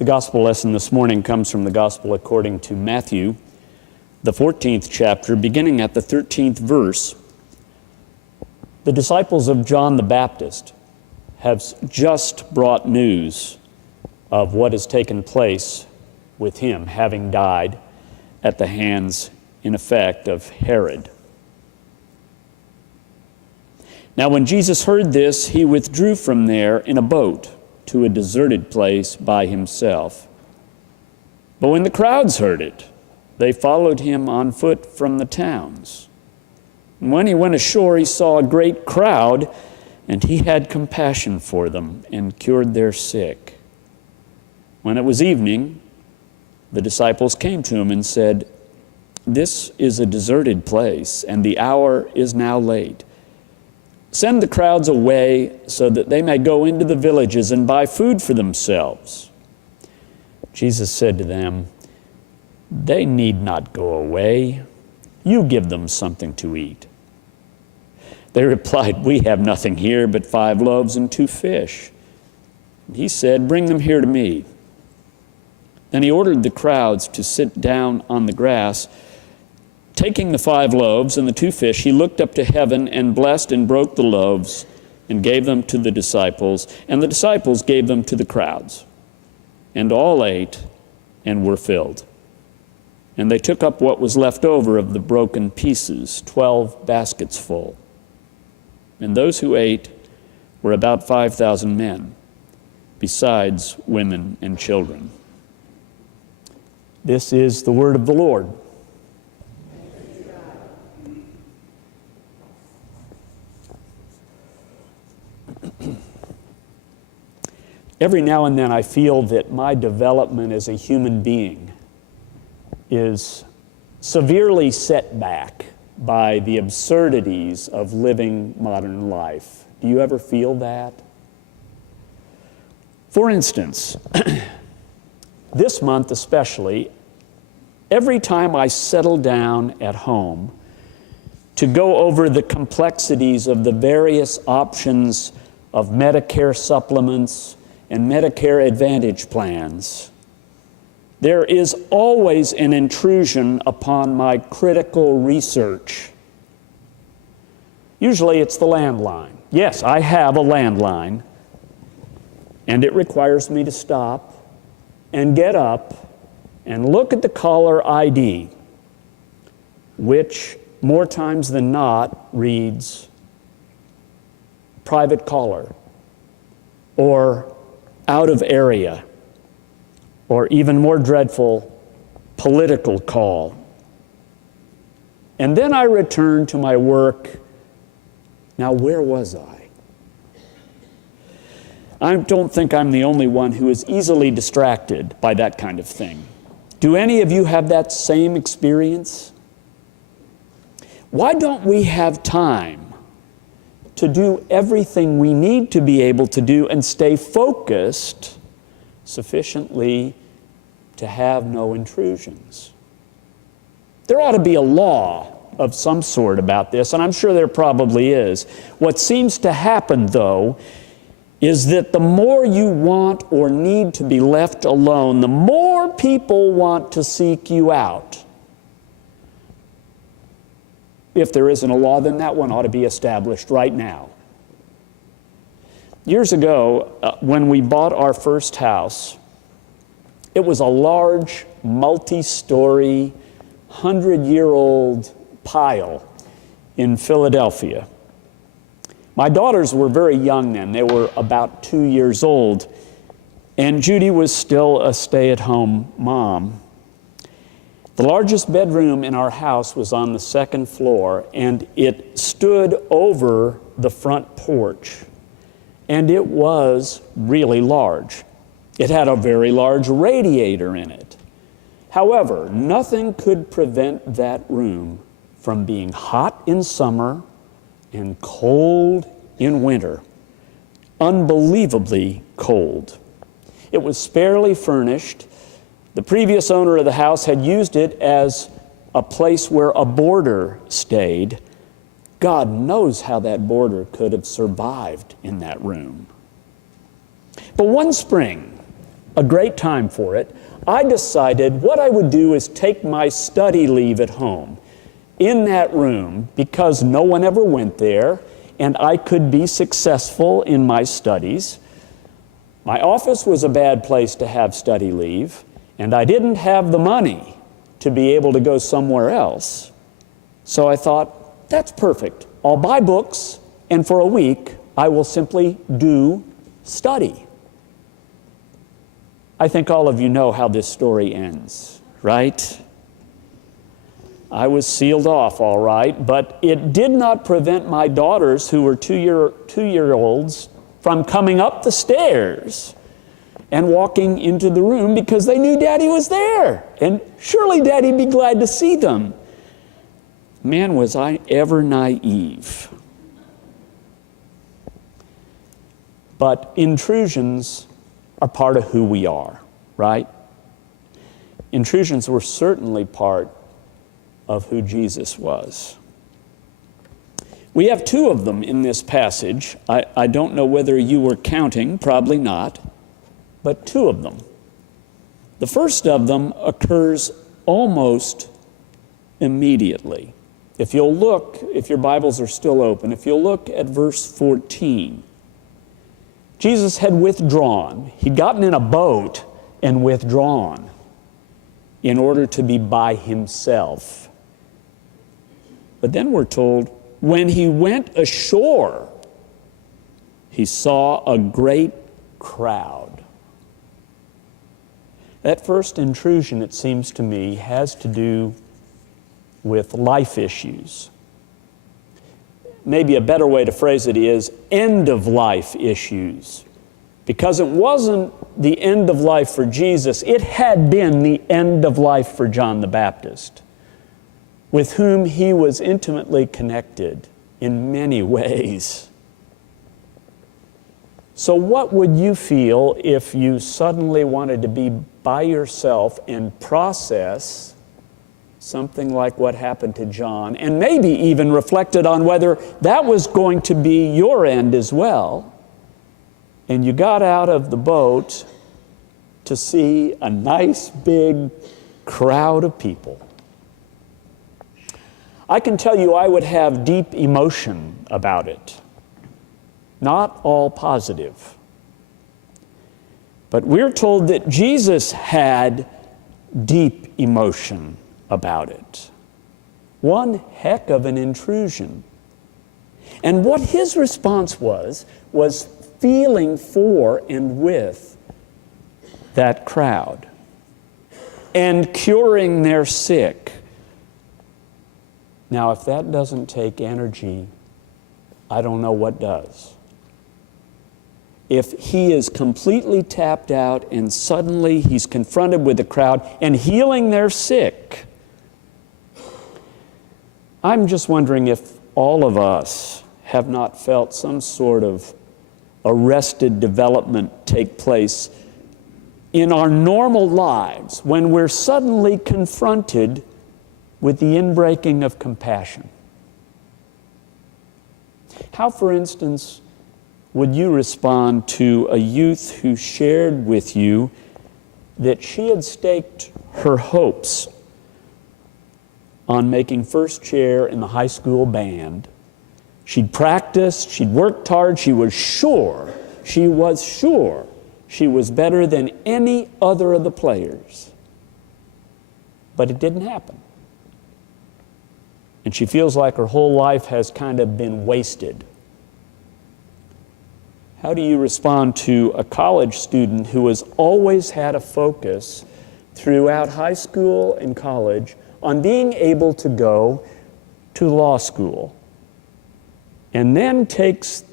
The gospel lesson this morning comes from the gospel according to Matthew, the 14th chapter, beginning at the 13th verse. The disciples of John the Baptist have just brought news of what has taken place with him, having died at the hands, in effect, of Herod. Now when Jesus heard this, he withdrew from there in a boat to a deserted place by himself. But when the crowds heard it, they followed him on foot from the towns. And when he went ashore, he saw a great crowd, and he had compassion for them and cured their sick. When it was evening, the disciples came to him and said, "This is a deserted place, and the hour is now late. Send the crowds away so that they may go into the villages and buy food for themselves." Jesus said to them, "They need not go away. You give them something to eat." They replied, "We have nothing here but 5 loaves and 2 fish." And he said, "Bring them here to me." Then he ordered the crowds to sit down on the grass. Taking the 5 loaves and the 2 fish, he looked up to heaven and blessed and broke the loaves and gave them to the disciples, and the disciples gave them to the crowds. And all ate and were filled. And they took up what was left over of the broken pieces, 12 baskets full. And those who ate were about 5,000 men, besides women and children. This is the word of the Lord. Every now and then I feel that my development as a human being is severely set back by the absurdities of living modern life. Do you ever feel that? For instance, this month especially, every time I settle down at home to go over the complexities of the various options of Medicare supplements and Medicare Advantage plans, there is always an intrusion upon my critical research. Usually it's the landline. Yes, I have a landline, and it requires me to stop and get up and look at the caller ID, which more times than not reads private caller or out of area, or even more dreadful, political call. And then I return to my work. Now, where was I? I don't think I'm the only one who is easily distracted by that kind of thing. Do any of you have that same experience? Why don't we have time to do everything we need to be able to do and stay focused sufficiently to have no intrusions? There ought to be a law of some sort about this, and I'm sure there probably is. What seems to happen, though, is that the more you want or need to be left alone, the more people want to seek you out. If there isn't a law, then that one ought to be established right now. Years ago, when we bought our first house, it was a large, multi-story, 100-year-old pile in Philadelphia. My daughters were very young then. They were about 2 years old, and Judy was still a stay-at-home mom. The largest bedroom in our house was on the 2nd floor, and it stood over the front porch, and it was really large. It had a very large radiator in it. However, nothing could prevent that room from being hot in summer and cold in winter. Unbelievably cold. It was sparely furnished. The previous owner of the house had used it as a place where a boarder stayed. God knows how that boarder could have survived in that room. But one spring, a great time for it, I decided what I would do is take my study leave at home in that room, because no one ever went there and I could be successful in my studies. My office was a bad place to have study leave, and I didn't have the money to be able to go somewhere else. So I thought, that's perfect. I'll buy books, and for a week I will simply do study. I think all of you know how this story ends, right? I was sealed off all right, but it did not prevent my daughters, who were two-year-olds, from coming up the stairs and walking into the room because they knew Daddy was there. And surely Daddy'd be glad to see them. Man, was I ever naive. But intrusions are part of who we are, right? Intrusions were certainly part of who Jesus was. We have two of them in this passage. I don't know whether you were counting, probably not, but two of them. The first of them occurs almost immediately. If you'll look, if your Bibles are still open, if you'll look at verse 14, Jesus had withdrawn. He'd gotten in a boat and withdrawn in order to be by himself. But then we're told, when he went ashore, he saw a great crowd. That first intrusion, it seems to me, has to do with life issues. Maybe a better way to phrase it is end-of-life issues. Because it wasn't the end of life for Jesus, it had been the end of life for John the Baptist, with whom he was intimately connected in many ways. So what would you feel if you suddenly wanted to be by yourself and process something like what happened to John, and maybe even reflected on whether that was going to be your end as well, and you got out of the boat to see a nice big crowd of people? I can tell you I would have deep emotion about it. Not all positive. But we're told that Jesus had deep emotion about it. One heck of an intrusion. And what his response was feeling for and with that crowd and curing their sick. Now, if that doesn't take energy, I don't know what does. If he is completely tapped out and suddenly he's confronted with the crowd and healing their sick, I'm just wondering if all of us have not felt some sort of arrested development take place in our normal lives when we're suddenly confronted with the inbreaking of compassion. How, for instance, would you respond to a youth who shared with you that she had staked her hopes on making first chair in the high school band? She'd practiced, she'd worked hard, she was sure she was better than any other of the players. But it didn't happen. And she feels like her whole life has kind of been wasted. How do you respond to a college student who has always had a focus throughout high school and college on being able to go to law school and then takes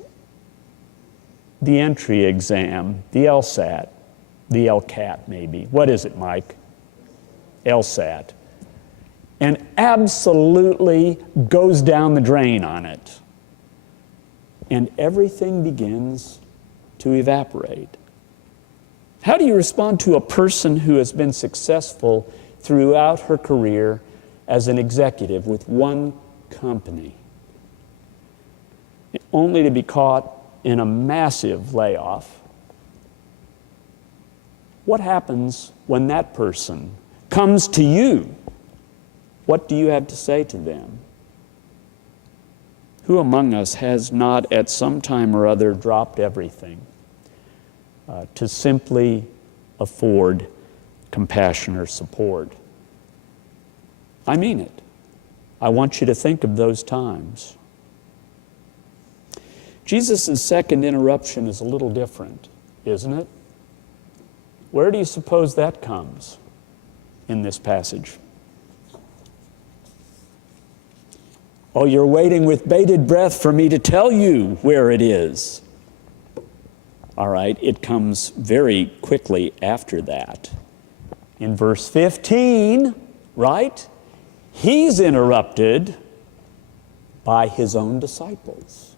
the entry exam, the LSAT, the LCAT maybe. What is it, Mike? LSAT. And absolutely goes down the drain on it. And everything begins to evaporate. How do you respond to a person who has been successful throughout her career as an executive with one company, only to be caught in a massive layoff What happens when that person comes to you? What do you have to say to them? Who among us has not at some time or other dropped everything to simply afford compassion or support? I mean it. I want you to think of those times. Jesus' second interruption is a little different, isn't it? Where do you suppose that comes in this passage? Oh, you're waiting with bated breath for me to tell you where it is. All right, it comes very quickly after that. In verse 15, right? He's interrupted by his own disciples.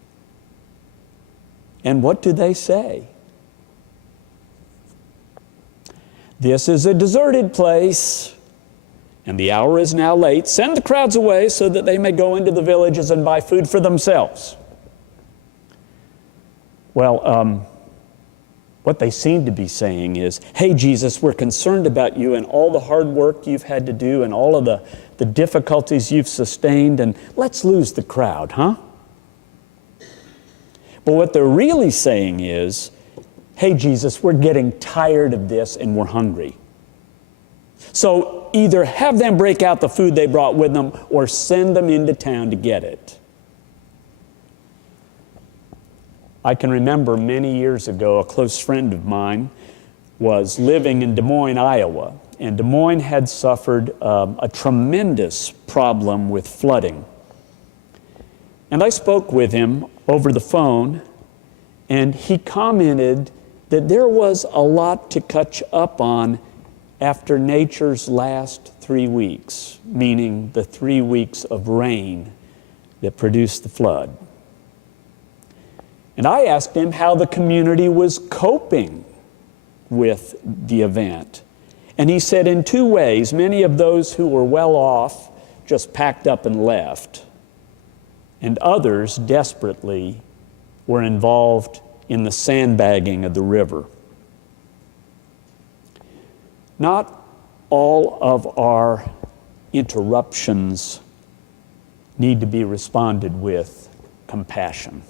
And what do they say? This is a deserted place, and the hour is now late. Send the crowds away so that they may go into the villages and buy food for themselves. Well, what they seem to be saying is, hey, Jesus, we're concerned about you and all the hard work you've had to do and all of the difficulties you've sustained, and let's lose the crowd, huh? But what they're really saying is, hey, Jesus, we're getting tired of this and we're hungry. So either have them break out the food they brought with them or send them into town to get it. I can remember many years ago, a close friend of mine was living in Des Moines, Iowa, and Des Moines had suffered a tremendous problem with flooding. And I spoke with him over the phone, and he commented that there was a lot to catch up on after nature's last 3 weeks, meaning the 3 weeks of rain that produced the flood. And I asked him how the community was coping with the event. And he said in 2 ways. Many of those who were well off just packed up and left. And others desperately were involved in the sandbagging of the river. Not all of our interruptions need to be responded with compassion.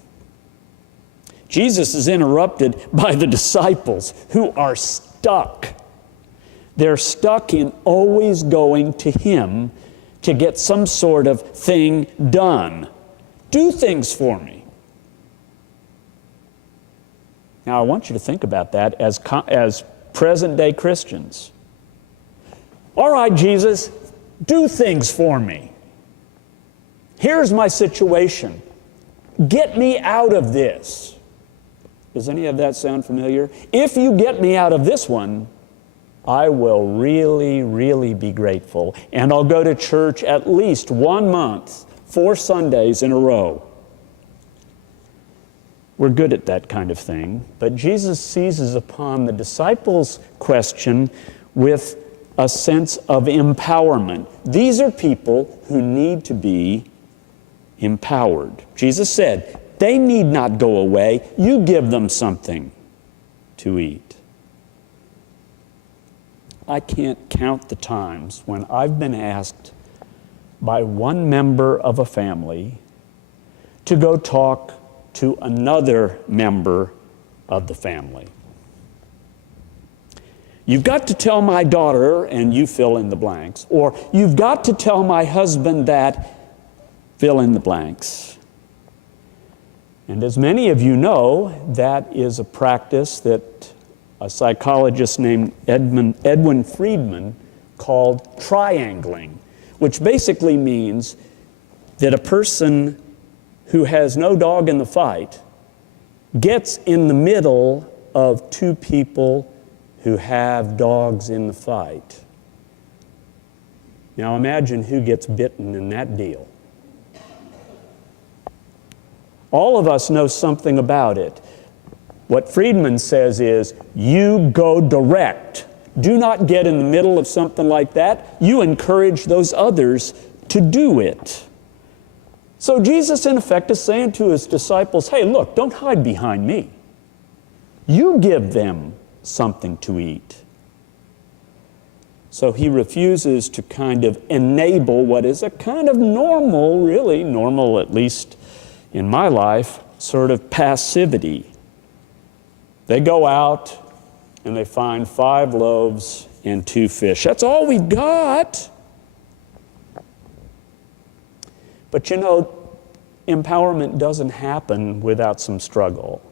Jesus is interrupted by the disciples who are stuck. They're stuck in always going to him to get some sort of thing done. Do things for me. Now, I want you to think about that as present-day Christians. All right, Jesus, do things for me. Here's my situation. Get me out of this. Does any of that sound familiar? If you get me out of this one, I will really, really be grateful. And I'll go to church at least 1 month, 4 Sundays in a row. We're good at that kind of thing. But Jesus seizes upon the disciples' question with a sense of empowerment. These are people who need to be empowered. Jesus said, they need not go away. You give them something to eat. I can't count the times when I've been asked by one member of a family to go talk to another member of the family. You've got to tell my daughter, and you fill in the blanks, or you've got to tell my husband that, fill in the blanks. And as many of you know, that is a practice that a psychologist named Edwin Friedman called triangling, which basically means that a person who has no dog in the fight gets in the middle of 2 people who have dogs in the fight. Now imagine who gets bitten in that deal. All of us know something about it. What Friedman says is, you go direct. Do not get in the middle of something like that. You encourage those others to do it. So Jesus, in effect, is saying to his disciples, hey, look, don't hide behind me. You give them something to eat. So he refuses to kind of enable what is a kind of normal, really normal, at least in my life, sort of passivity. They go out and they find 5 loaves and 2 fish. That's all we've got. But you know, empowerment doesn't happen without some struggle.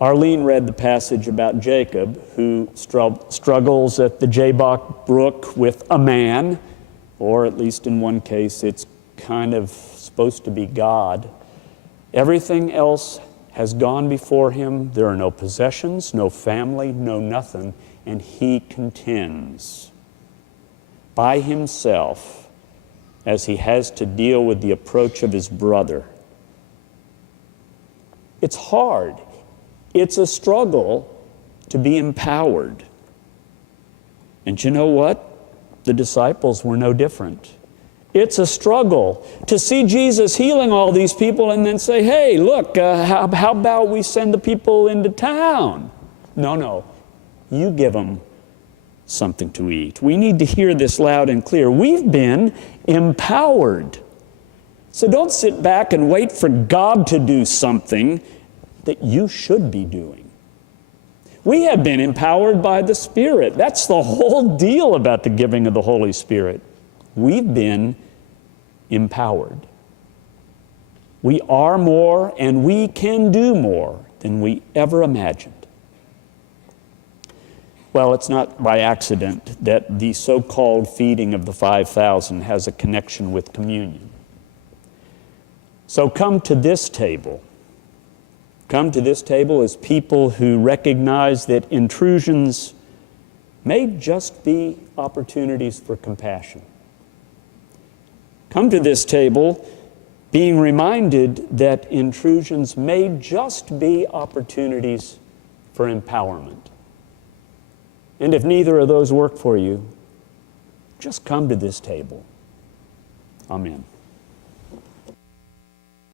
Arlene read the passage about Jacob, who struggles at the Jabbok brook with a man, or at least in one case, it's kind of supposed to be God. Everything else has gone before him. There are no possessions, no family, no nothing, and he contends by himself as he has to deal with the approach of his brother. It's hard. It's a struggle to be empowered. And you know what? The disciples were no different. It's a struggle to see Jesus healing all these people and then say, hey, look, how about we send the people into town? No, you give them something to eat. We need to hear this loud and clear. We've been empowered. So don't sit back and wait for God to do something that you should be doing. We have been empowered by the Spirit. That's the whole deal about the giving of the Holy Spirit. We've been empowered. We are more and we can do more than we ever imagined. Well, it's not by accident that the so-called feeding of the 5,000 has a connection with communion. So come to this table. Come to this table as people who recognize that intrusions may just be opportunities for compassion. Come to this table being reminded that intrusions may just be opportunities for empowerment. And if neither of those work for you, just come to this table. Amen.